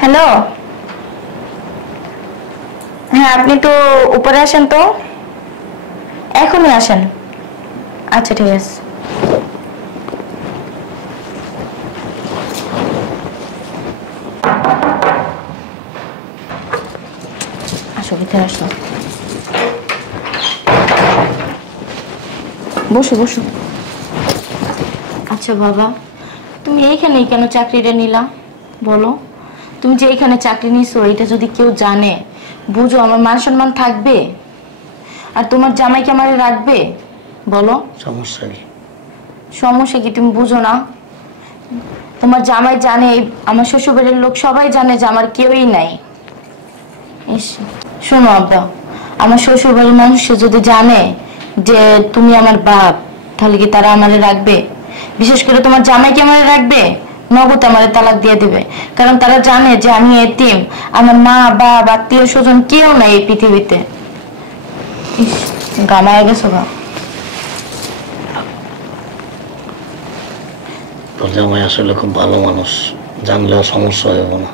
Hello, হ্যাঁ আপনি তো উপরে আসেন তো, এখনই আসেন। আচ্ছা ঠিক আছে। আসো, ভিতরে আসো, বসো বসো। আচ্ছা বাবা, তুমি এইখানেই কেন চাকরিটা নিলা বলো? তুমি যে এইখানে চাকরি নিছো, এটা যদি কেউ জানে, বুঝো আমার মান সম্মান থাকবে? আর তোমার জামাইকে আমারে রাখবে? বলো সমস্যা কি? সমস্যা কি তুমি বুঝো না? তোমার জামাই জানে, আমার শ্বশুরবাড়ির লোক সবাই জানে যে আমার কেউই নাই। শোনো আব্বা, আমার শ্বশুরবাড়ির মানুষ যদি জানে যে তুমি আমার বাপ, তাহলে কি তারা আমারে রাখবে? বিশেষ করে তোমার জামাইকে আমারে রাখবে? নগদ আমারে তালাক দিয়ে দিবে। কারণ তারা জানে যে আমি এতিম, আমার মা বাপ আত্মীয় স্বজন কেউ নাই এই পৃথিবীতে। গামায় গেছো গা। তোর জামাই আসলে খুব ভালো মানুষ, জানলেও সমস্যা হইব না।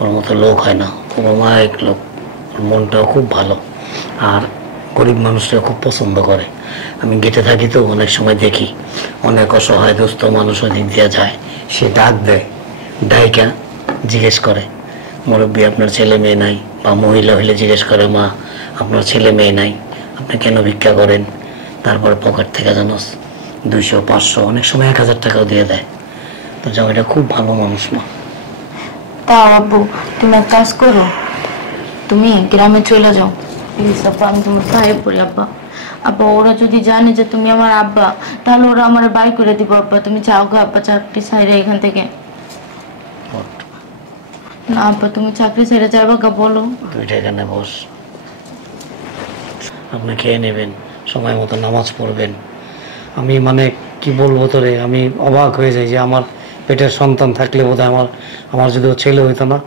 ওর মতো লোক হয় না, খুব অমায়িক লোক। ওর মনটাও খুব ভালো, আর গরিব মানুষরা খুব পছন্দ করে। আমি গেটে থাকি তো অনেক সময় দেখি অনেক অসহায় দুস্থ মানুষ ওদিক দিয়ে যায়, সে ডাক দেয়, ডাইকা জিজ্ঞেস করে মুরব্বী আপনার ছেলে মেয়ে নাই, বা মহিলা হইলে জিজ্ঞেস করে মা আপনার ছেলে মেয়ে নাই, আপনি কেন ভিক্ষা করেন? তারপরে পকেট থেকে জানোস 200, 500, অনেক সময় 1000 টাকাও দিয়ে দেয়। তো জামাইটা খুব ভালো মানুষ। মা তাও আব্বু, তুমি এক কাজ করো, তুমি গ্রামে চলে যাও প্লিজ আব্বা, আমি তোমার পায়ে পড়ি আব্বা। আব্বা ওরা যদি জানে যে তুমি আমার আব্বা, তাহলে ওরা আমার বাই করে দিব আব্বা। তুমি যাও গো আব্বা, চাকরি ছাইরে এখান থেকে। না আব্বা, তুমি চাকরি ছেড়ে যাবে গা, বলো। দুইটা এখানে বস, আপনি খেয়ে নেবেন, সময় মতো নামাজ পড়বেন। আমি মানে কি বলবো তোরে, আমি অবাক হয়ে যাই যে আমার পেটের সন্তান থাকলে বোধহয় আমার যদি ও ছেলে হইতো না,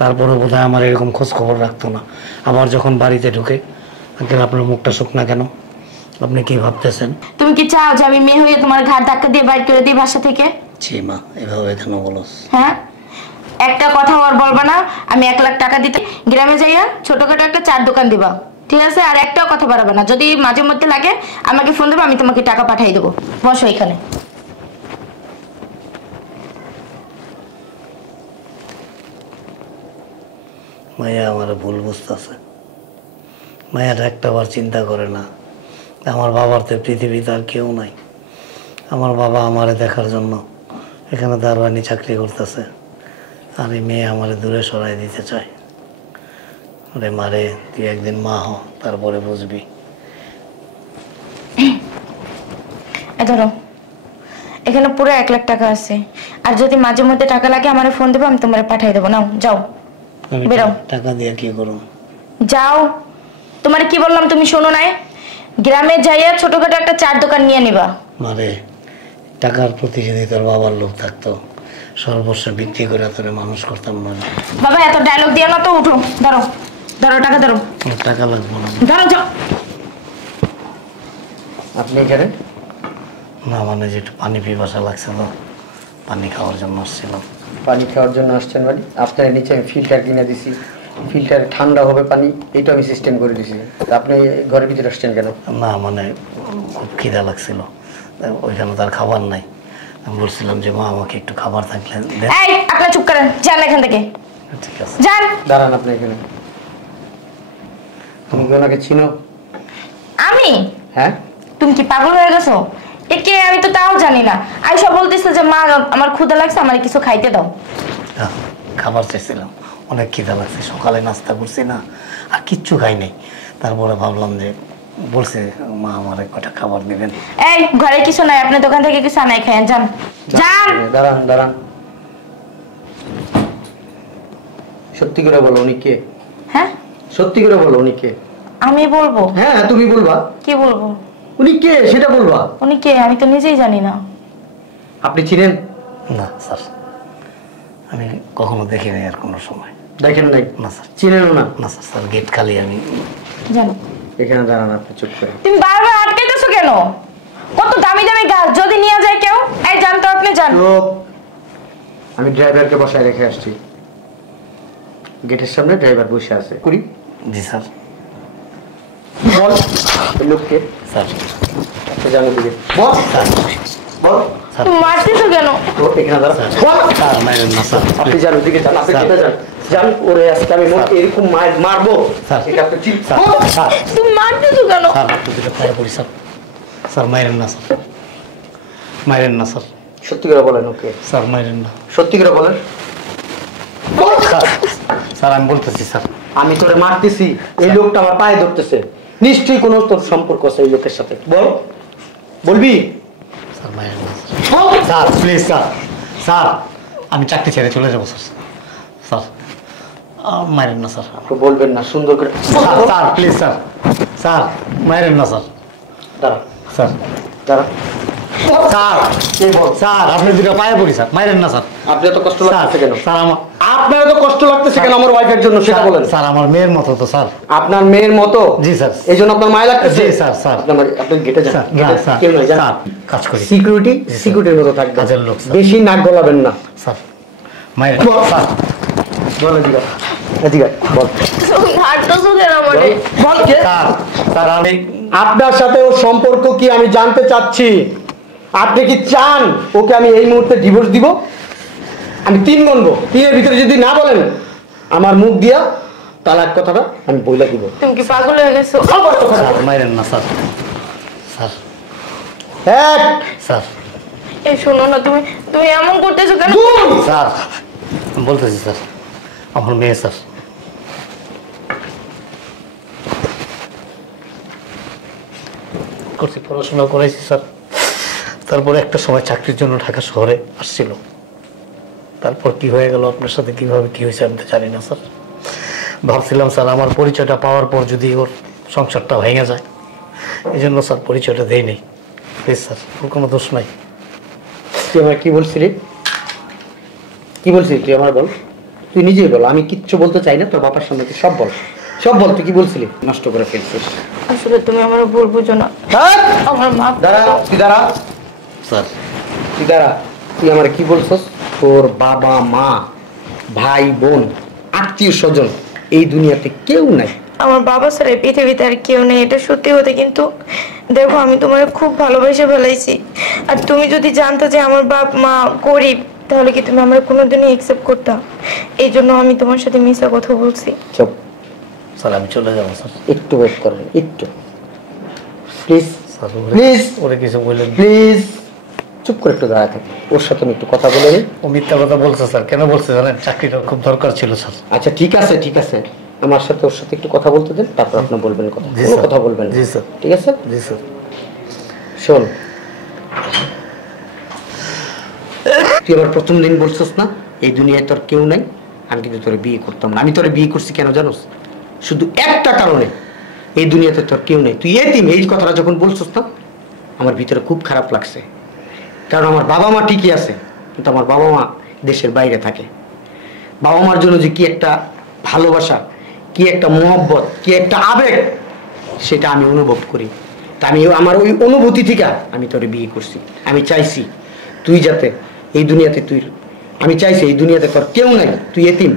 তারপরে বোধহয় আমার এরকম খোঁজ খবর রাখতো না। আবার যখন বাড়িতে ঢুকে, আঙ্কেল আপনার মুখটা শুকনা কেন? আপনি কি ভাবতেছেন? তুমি কি চাও যে আমি মেয়ে হয়ে তোমার ঘাট ধাক্কা দিয়ে বাইর করে দিই বাসা থেকে? ছি মা, এভাবে কেন বলস? হ্যাঁ, একটা কথা আর বলবা না। আমি 1 লাখ টাকা দিতে গ্রামে যাইয়া ছোটখাটো একটা চার দোকান দিবা, ঠিক আছে? আর একটাও কথা বাড়াবে না। যদি মাঝে মধ্যে লাগে আমাকে ফোন দেবো, আমি তোমাকে টাকা পাঠিয়ে দেবো। বসো এখানে। মায়া আমার ভুল বুঝতেছে। মায়াটা একটাবার চিন্তা করে না আমার বাবার তো পৃথিবীতে আর কেউ নাই। আমার বাবা আমারে দেখার জন্য এখানে দারোয়ানি চাকরি করতেছে, আর এই মেয়ে আমারে দূরে সরাই দিতে চায়। আরে মারে, তুই একদিন মা হ, তারপরে বুঝবি। ধরো, এখানে পুরো 1 লাখ টাকা আছে। আর যদি মাঝে মধ্যে টাকা লাগে আমার ফোন দেবো, আমি তোমার পাঠিয়ে দেবো। নাও যাও, বেরো। টাকা দিয়ে কি করুন? যাও, তোমার কি বললাম তুমি শোনো নাই? গ্রামে যাইয়া ছোটখাটো একটা চার দোকান নিয়ে নিবা। মারে, টাকার প্রতি যদি তোর বাবার লোক থাকতো, সর্বস্ব বিক্রি করে তোরে মানুষ করতাম না। বাবা এত ডায়লগ দিয়ে না তো, উঠো, ধরো ধরো টাকা ধরো। টাকা লাগবে না, ধরো, যাও। আপনি এখানে? না মানে যে একটু পানি পিপাসা লাগছে তো, পানি খাওয়ার জন্য আসছিলাম। পানি খাওয়ার জন্য আসছেন মানে? আপনার নিচে আমি ফিল্টার কিনে দিছি, ফিল্টারে ঠান্ডা হবে পানি, এটা আমি সিস্টেম করে দিছি। আপনি ঘরের ভিতরে আসছেন কেন? না মানে খুব খিদা লাগছিল, ওইখানে তার খাবার নাই। আমি বলছিলাম যে মা আমাকে একটু খাবার থাকলে। এই আপনারা চুপ করেন, যান এখান থেকে। ঠিক আছে, যান। দাঁড়ান আপনি এখানে। তুমি কি ওনাকে চিনো? আমি? হ্যাঁ। তুমি কি পাগল হয়ে গেছো? একে আমি তো তাও জানি না। আয়শা বলতেছে যে মা আমার ক্ষুধা লাগছে, আমার কিছু খাইতে দাও। খাবার চাইছিলাম, অনেক খিদা লাগছে, সকালে নাস্তা করছি না, আর কিচ্ছু খাই নাই। তারপরে ভাবলাম যে বলছে মা আমার কটা খাবার দিবেন। এই ঘরে কিছু নাই, আপনি দোকান থেকে কিছু আনাই খায়েন, যান যান। দাঁড়ান দাঁড়ান, সত্যি করে বলো উনি কে? হ্যাঁ, সত্যি করে বলো উনি কে? আমি বলবো? হ্যাঁ তুমি বলবা। কি বলবো? উনি কে সেটা বলবা। উনি কে আমি তো নিজেই জানি না। আপনি চিনেন? না স্যার, আমি কখনো দেখিনি আর কোনো সময়। দেখেন নাই? না স্যার। চিনেন না? না স্যার, স্যার গেট খালি। আমি জানো। এখানে দাঁড়ান, আপনি চুপ করে। তুমি বারবার আটকাইতেছো কেন? কত দামি দামি গাছ, যদি নিয়ে যায় কেউ। এই জানতো আপনি, জান। আমি ড্রাইভারকে বসায় রেখে আসছি। গেটের সামনে ড্রাইভার বসে আছে করি। জি স্যার। বল ওই লোককে স্যার আপনি জানো দিকে বল স্যার বল স্যার তুমি মারতেছো কেন? তো এখানে দাঁড়া বল স্যার মাইরেন না স্যার। আপনি জানো দিকে যান আপনি স্যার। কোথায় যান যান ওরে আজকে আমি এরকম মারবো স্যার। এটা আপনি চিন স্যার স্যার তুমি মারতেছো কেন? স্যার আপনি দুটো পায়ে পড়ি স্যার। স্যার মাইরেন না স্যার, মাইরেন না স্যার। সত্যি করে বলেন ওকে স্যার মাইরেন না সত্যি করে বলেন স্যার। স্যার আমি বলতেছি স্যার। আমি তোরে মারতেছি এই লোকটা আমার পায়ে ধরতেছে নিশ্চয়ই কোনো তোর সম্পর্ক আছে এই লোকের সাথে বল বলবি স্যার মাইরেন না sir. Sir please sir. Sir আমি চাকরি ছেড়ে চলে যাবো স্যার। স্যার মাইরেন না স্যার। তো বলবেন না সুন্দর করে sir sir please sir. Sir মাইরেন না স্যার। দাঁড়া স্যার দাঁড়া স্যার এই বল স্যার আপনি দুটো পায়ে পড়ি স্যার, মাইরেন না স্যার। আপনি এত কষ্ট লাগতেছে কেন স্যার আমার আপনার এত কষ্ট লাগতেছে কেন আমার ওয়াইফের জন্য সেটা বলেন স্যার আমার মেয়ের মতো তো স্যার। আপনার মেয়ের মতো জি স্যার। এই জন্য আপনার মায়া লাগতেছে জি স্যার স্যার। আপনি গেটে যান স্যার গেটে স্যার কেউ নাই যান স্যার কাজ করি সিকিউরিটি সিকিউরিটির মতো থাকবে কাজের লোক, স্যার। বেশি নাক গলাবেন না স্যার। মাইরেন স্যার। বল এদিকে এদিকে বল তুমি মারতেছো কেন আমারে? বল কে স্যার স্যার আমি আপনার সাথে ওর সম্পর্ক কি আমি জানতে চাচ্ছি আপনি কি চান ওকে আমি এই মুহূর্তে ডিভোর্স দিব আমি 3 গুনবো 3 এর ভিতরে যদি না বলেন আমার মুখ দিয়া তালাক কথাটা আমি বইলা দিব তুমি কি পাগল হয়ে গেছো? স্যার মাইরেন না স্যার। স্যার এক স্যার এই শোনো না, তুমি তুমি এমন করতেছো কেন? স্যার আমি বলতেছি স্যার আমার মেয়ে স্যার। করছি পড়াশোনা করাইছি স্যার। তারপরে একটা সময় চাকরির জন্য ঢাকা শহরে আসছিল। তারপর কি হয়ে গেল আপনার সাথে কিভাবে কি হয়েছে আমি তো জানি না স্যার। ভাবছিলাম স্যার আমার পরিচয়টা পাওয়ার পর যদি ওর সংসারটা ভেঙে যায়, এই জন্য স্যার পরিচয়টা দেয়নি। প্লিজ স্যার ওর কোনো দোষ নাই। তুই আমার কি বলছিলি কি বলছিলি তুই আমার বল তুই নিজেই বল আমি কিচ্ছু বলতে চাই না তোর বাবার সামনে তুই সব বল সব বল তুই কি বলছিলি নষ্ট করে ফেলছিস আসলে তুমি আমার ভুল বুঝো না, আমার মাফ দাঁড়া করো। তুই দাঁড়া স্যার তুই দাঁড়া তুই আমার কি বলছস তোর বাবা মা ভাই বোন আত্মীয় স্বজন এই দুনিয়াতে কেউ নাই আমার বাবা স্যার এই পৃথিবীতে আর কেউ নেই, এটা সত্যি হতে। কিন্তু দেখো আমি তোমার খুব ভালোবেসে ফেলাইছি, আর তুমি যদি জানতো যে আমার বাপ মা গরিব তাহলে কি তুমি আমার কোনোদিনই অ্যাকসেপ্ট করতা? এই জন্য আমি তোমার সাথে মিশা কথা বলছি। চুপ স্যার আমি চলে যাবো স্যার। একটু ওয়েট করবেন একটু প্লিজ স্যার প্লিজ ওরে কিছু বললেন? প্লিজ চুপ করে একটু দাঁড়ায় থাকি ওর সাথে আমি একটু কথা বলে নিই ও মিথ্যা কথা বলছে স্যার। কেন বলছে জানেন? চাকরিটা খুব দরকার ছিল স্যার। আচ্ছা ঠিক আছে আমার সাথে ওর সাথে একটু কথা বলতে দেন তারপর আপনি বলবেন কথা জি কোনো স্যার। কথা বলবেন না। জি স্যার। ঠিক আছে জি স্যার। শোন তুই আবার প্রথম দিন বলছিস না এই দুনিয়ায় তোর কেউ নাই আমি কিন্তু তোরে বিয়ে করতাম না আমি তোরে বিয়ে করছি কেন জানোস শুধু একটা কারণে এই দুনিয়াতে তোর কেউ নেই তুই এতিম এই কথাটা যখন বলছিস না আমার ভিতরে খুব খারাপ লাগছে কারণ আমার বাবা মা ঠিকই আছে কিন্তু আমার বাবা মা দেশের বাইরে থাকে বাবা মার জন্য যে কি একটা ভালোবাসা কি একটা মহব্বত কি একটা আবেগ সেটা আমি অনুভব করি তা আমি আমার ওই অনুভূতি থেকে আমি তোরে বিয়ে করছি আমি চাইছি তুই যাতে এই দুনিয়াতে আমি চাইছি এই দুনিয়াতে তোর কেউ নাই তুই এতিম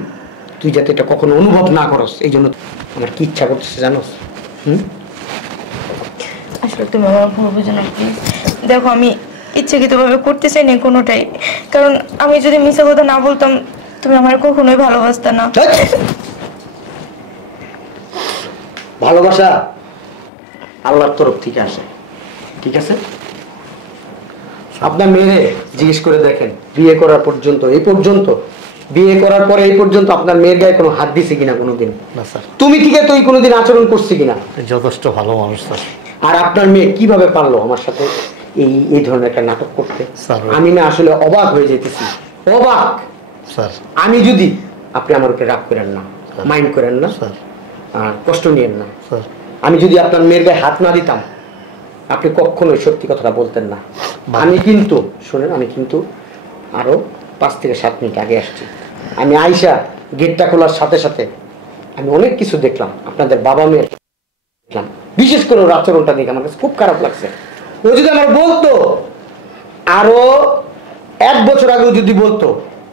তুই যাতে এটা কখনো অনুভব না করস এই জন্য আমার কি ইচ্ছা করতেছে জানোস আসলে তুমি আমার ভুল বুঝো না প্লিজ। দেখো আমি ইচ্ছাকৃতভাবে করতে চাই না কোনোটাই, কারণ আমি যদি মিশা কথা না বলতাম তুমি আমার কখনোই ভালোবাসতে না। ভালোবাসা আল্লাহর তরফ থেকে আসে ঠিক আছে আপনার মেয়ে জিজ্ঞেস করে দেখেন বিয়ে করার পর্যন্ত এই পর্যন্ত বিয়ে করার পরে এই পর্যন্ত আপনার মেয়ের গায়ে কোনো হাত দিছে কিনা কোনোদিন না স্যার। তুমি ঠিক তুই কোনোদিন আচরণ করছি কিনা যথেষ্ট ভালো মানুষ স্যার। আর আপনার মেয়ে কিভাবে পারলো আমার সাথে এই ধরনের একটা নাটক করতে স্যার। আমি না আসলে অবাক হয়ে যেতেছি অবাক স্যার আমি যদি আপনি আমার উপরে রাগ করেন না মাইন্ড করেন না স্যার। আর কষ্ট নিয়েন না স্যার আমি যদি আপনার মেয়ের গায়ে হাত না দিতাম আপনি কখনোই সত্যি কথাটা বলতেন না আমি কিন্তু শোনেন আমি কিন্তু আরো 5 থেকে 7 মিনিট আগে আসছি আমি আইসা গেটটা খোলার সাথে সাথে আমি অনেক কিছু দেখলাম আপনাদের বাবা মেয়ের দেখলাম বিশেষ করে ওর আচরণটা দেখে আমার কাছে খুব খারাপ লাগছে ও যদি আমার বলতো আরো 1 বছর আগেও যদি বলতো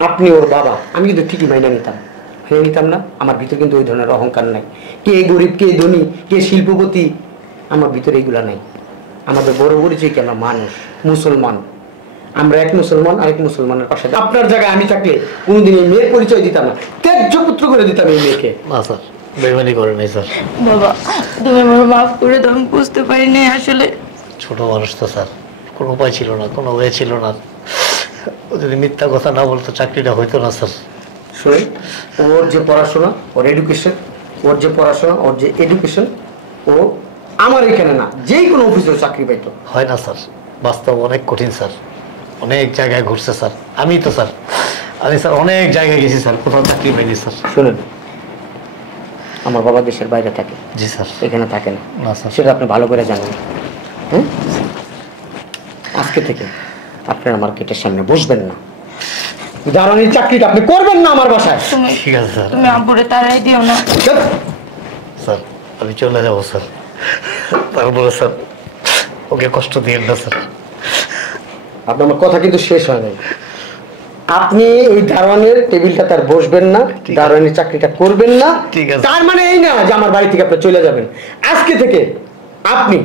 আপনি ওর বাবা আমি কিন্তু ঠিকই মাইনা নিতাম মেনে নিতাম না? আমার ভিতরে কিন্তু ওই ধরনের অহংকার নাই। কে গরিব, কে ধনী, কে শিল্পপতি, আমার ভিতরে এইগুলা নাই। আমাদের বড় পরিচয় কি? আমরা মানুষ, মুসলমান। আমরা এক মুসলমান আরেক মুসলমানের পাশে। আপনার জায়গায় আমি থাকলে কোনোদিন এই মেয়ের পরিচয় দিতাম না, ত্যায্য পুত্র করে দিতাম এই মেয়েকে। না স্যার, বেইমানি করে নাই স্যার। বাবা তুমি আমার মাফ করে দাও, আমি বুঝতে পারিনি আসলে। ছোট মানুষ তো স্যার, কোনো উপায় ছিল না, কোনো ওয়ে ছিল না। ও যদি মিথ্যা কথা না বলতো চাকরিটা হইতো না স্যার। শুনুন, ওর যে পড়াশোনা, ওর এডুকেশন, ওর যে পড়াশোনা, ওর যে এডুকেশন, ও আমার এখানে না যেই কোনো অফিসে চাকরি পাইতো। হয় না স্যার, বাস্তব অনেক কঠিন স্যার। অনেক জায়গায় ঘুরছে স্যার। আমি স্যার অনেক জায়গায় গেছি স্যার, কোথাও চাকরি পাইনি স্যার। শুনুন, আমার বাবা দেশের বাইরে থাকে। জি স্যার। এখানে থাকে না। না স্যার। সেটা আপনি ভালো করে জানেন। হ্যাঁ, আজকে থেকে আপনি আমার গেটের সামনে বসবেন না। দারোয়ানির চাকরিটা আপনি করবেন না আমার বাসায়। ঠিক আছে স্যার। তুমি আব্বুরে তাড়াই দিও না। স্যার আমি চলে যাবো স্যার, তারপরে স্যার ওকে কষ্ট দিয়েন না স্যার। আপনার আমার কথা কিন্তু শেষ হয় নাই। আপনি এই দারোয়ানের টেবিলটা তার বসবেন না, দারোয়ানের চাকরিটা করবেন না। ঠিক আছে। তার মানে এই না যে আমার বাড়ি থেকে আপনি চলে যাবেন। আজকে থেকে আপনি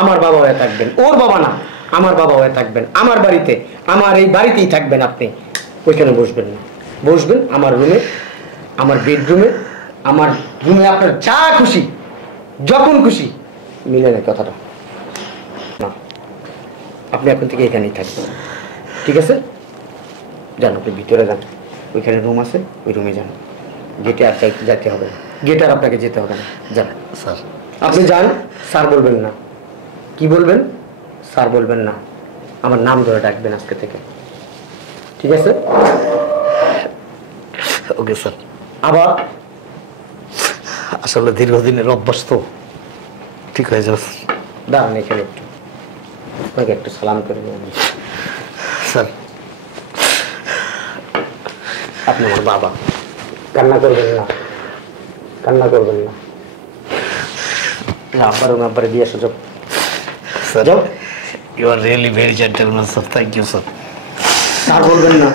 আমার বাবা হয়ে থাকবেন, ওর বাবা না, আমার বাবা হয়ে থাকবেন। আমার বাড়িতে, আমার এই বাড়িতেই থাকবেন। আপনি ওইখানে বসবেন না, বসবেন আমার রুমে, আমার বেডরুমে, আমার রুমে। আপনার যা খুশি, যখন খুশি মিলে নেয় কথাটা না। আপনি এখন থেকে এখানেই থাকবেন, ঠিক আছে? যান, আপনি ভিতরে যান, ওইখানে রুম আছে, ওই রুমে যান। গেটে আর যাইতে হবে না, গেটে আর আপনাকে যেতে হবে না। যান স্যার। আপনি যান। স্যার বলবেন না। কি বলবেন? স্যার বলবেন না, আমার নাম ধরে ডাকবেন আজকে থেকে, ঠিক আছে? Okay sir. আবার আসলে দীর্ঘদিনের অভ্যাস তো, ঠিক হয়ে যাবে দাঁড়ান এখানে একটু, আপনাকে একটু সালাম করে নিয়ে স্যার। আপনি আমার বাবা, কান্না করবেন না, কান্না করবেন না। আব্বারে দিয়ে আসো, স্যার যাও। You are really very gentleman sir, thank you sir. Sir বলবেন না।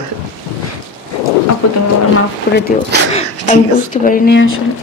আপু তুমি আমার মাফ করে দিও, আমি বুঝতে পারিনি আসলে।